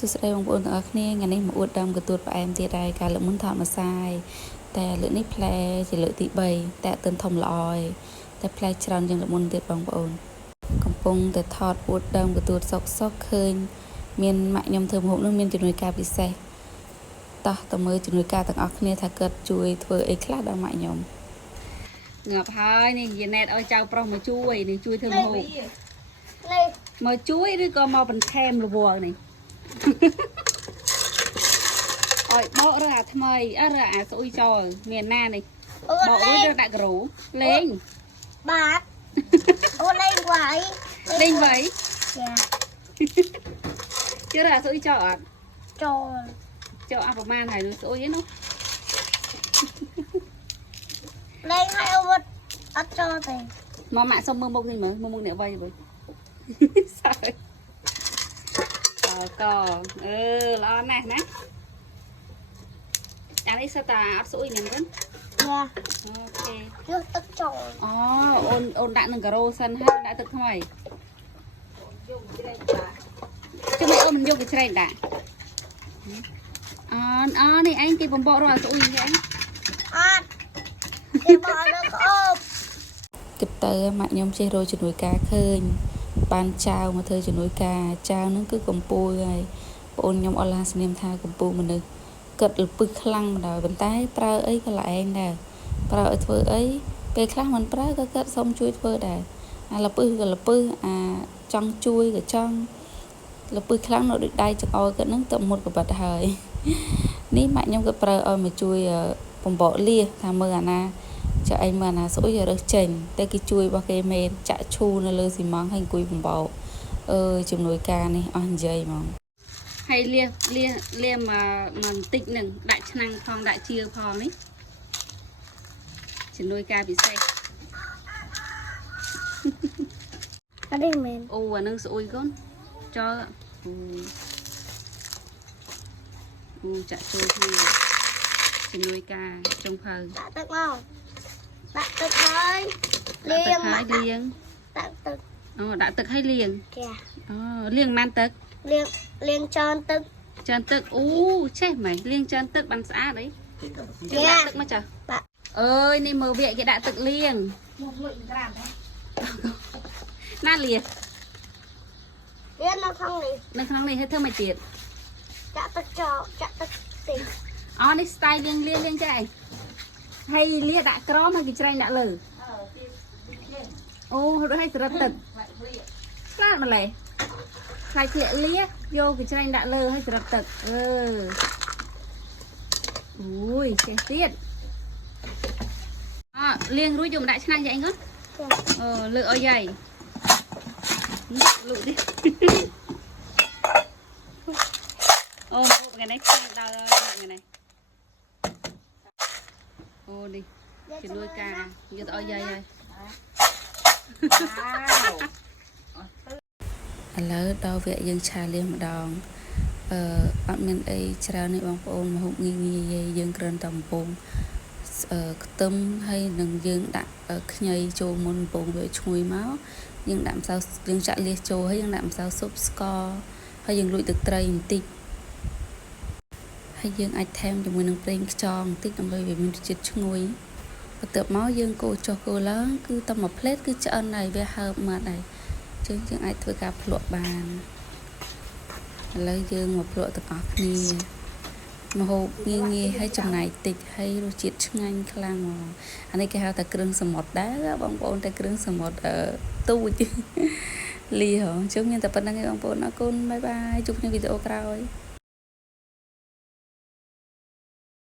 សួស្តីបងប្អូនទាំងអស់គ្នាថ្ងៃនេះមកអួតដើមកន្ទួតផ្អែមទៀតហើយការលើកមុនថតម្សាយតែលើកនេះផ្លែជាលើកទី3តែទិនធំល្អហើយតែផ្លែច្រើនជាងលើកមុនទៀតបងប្អូនកំពុងតែថតអួតដើមកន្ទួតសុកឃើញមានម៉ាក់ខ្ញុំធ្វើម្ហូបនោះមានជំនួយការពិសេសតោះទៅមើលជំនួយការទាំងអស់គ្នាថាគាត់ជួយធ្វើអីខ្លះដល់ម៉ាក់ខ្ញុំងាប់ហើយនេះយាណែតឲ្យចៅប្រុសមកជួយនេះជួយធ្វើម្ហូបមកជួយឬក៏មកបន្ថែមរវល់នេះអើយបករើអាថ្មីរើអាស្អុយចូលមានណានេះបករួចរើដាក់ក្រូលេងបាទអូលេងវ៉ៃលេងវ៉ៃចាជឿរើអាស្អុយចូលអត់ចូលអស់ប្រហែលហើយនោះស្អុយឯនោះលេងឲ្យអូវអត់ចូលទេមកម៉ាក់សុំមើលមុខនេះមើលមុខអ្នកវ៉ៃវិញសើចកល្អណាស់ណាអានេះសិតតែអត់ស្អុយនេះមិនចាអូខេយកទឹកចូលអូនដាក់នឹងការ៉ូសិនហើយដាក់ទឹកថ្មីយកជ្រែកដាក់ចាំមិនអូនមិនយកជ្រែកដាក់នេះឯងគេបំបករកអាស្អុយនេះឯងអត់គេបកលើក្អូបគិតទៅម៉ាក់ខ្ញុំចេះរកជំនួយការឃើញបានចៅមកធ្វើជំនួយការចៅហ្នឹងគឺកំពូលហើយបងខ្ញុំអត់ឡាស្នាមថាកំពូលមនុស្សគិតលពឹសខ្លាំងបណ្ដោយប៉ុន្តែប្រើអីក៏ល្អឯងដែរប្រើឲ្យធ្វើអីពេលខ្លះមិនប្រើក៏គិតសុំជួយធ្វើដែរអាលពឹសក៏លពឹសចង់ជួយក៏ចង់លពឹសខ្លាំងនៅដូចដៃចង្អុលគិតហ្នឹងទៅមុតក៏បាត់ហើយនេះម៉ាក់ខ្ញុំក៏ប្រើឲ្យមកជួយបំបកលាសថាមើលអាណាចាក់អីមើលអាណាស្អុយរើសចេញតែគេជួយរបស់គេមែនចាក់ឈូនៅលើស៊ីម៉ង់ឲ្យអង្គុយបំបកជំនួយការនេះអស់និយាយហ្មងហើយលាមកបន្តិចនឹងដាក់ឆ្នាំងផងដាក់ជាផងនេះជំនួយការពិសេសអត់ទេមែនអូអានឹងស្អុយកូនចោលចាក់ចូលគ្នាជំនួយការចុងភៅដាក់ទឹកមកដាក់ទឹកហើយលាងដាក់ទឹកដាក់ទឹកឲ្យលាងចាលាងប៉ុន្មានទឹកលាងចានទឹកចេះមែនលាងចានទឹកបានស្អាតអីដាក់ទឹកមកចាអើយនេះមើលវាគេដាក់ទឹកលាងមកលុយក្រាមណាលានៅក្នុងនេះឲ្យធ្វើមកទៀតចាក់ទឹកចាក់ទឹកតិចនេះ style លាងចាឯងហើយលាដាក់ក្រមហើយគេច្រែងដាក់លើហើយស្រិតទឹកស្លាតម្លេះខ្លាយធ្លាក់លាយកគេច្រែងដាក់លើហើយស្រិតទឹកអូយចេះទៀតលាងរួចយកមកដាក់ឆ្នាំងចាឯងកូនលើកឲ្យយាយលុកទៀតមកថ្ងៃនេះខ្លាំងដល់ថ្ងៃនេះនេះជំនួយការយកទៅឲ្យយាយហើយឥឡូវដល់វគ្គយើងឆាលៀងម្ដងអត់មានអីច្រើនទេបងប្អូនម្ហូបងាយយើងគ្រាន់តែកំពុងខ្ទឹមហើយនឹងយើងដាក់ខ្ញីចូលមុនកំពុងវាឈ្ងុយមកយើងដាក់ម្សៅយើងចាក់លៀសចូលហើយយើងដាក់ម្សៅស៊ុបស្ករហើយយើងលួចទឹកត្រីបន្តិចហើយយើងអាចថែមជាមួយនឹងប្រេងខ្យងបន្តិចដើម្បីវាមានរសជាតិឈ្ងុយបន្ទាប់មកយើងកូរចុះកូរឡើងគឺតែមួយផ្លេតគឺឆ្អិនហើយវាហើបមកដែរយើងអាចធ្វើការភ្លក់បានឥឡូវយើងមកភ្លក់ទាំងអស់គ្នាម្ហូបងាយហើយចំណាយតិចហើយរសជាតិឆ្ងាញ់ខ្លាំងហ្មងអានេះគេហៅថាគ្រឿងសមុទ្រដែរបងប្អូនតែគ្រឿងសមុទ្រទូចលាហ៎ជុំមានតែប៉ុណ្្នឹងឯងបងប្អូនអរគុណបាយបាយជួបគ្នាវីដេអូក្រោយ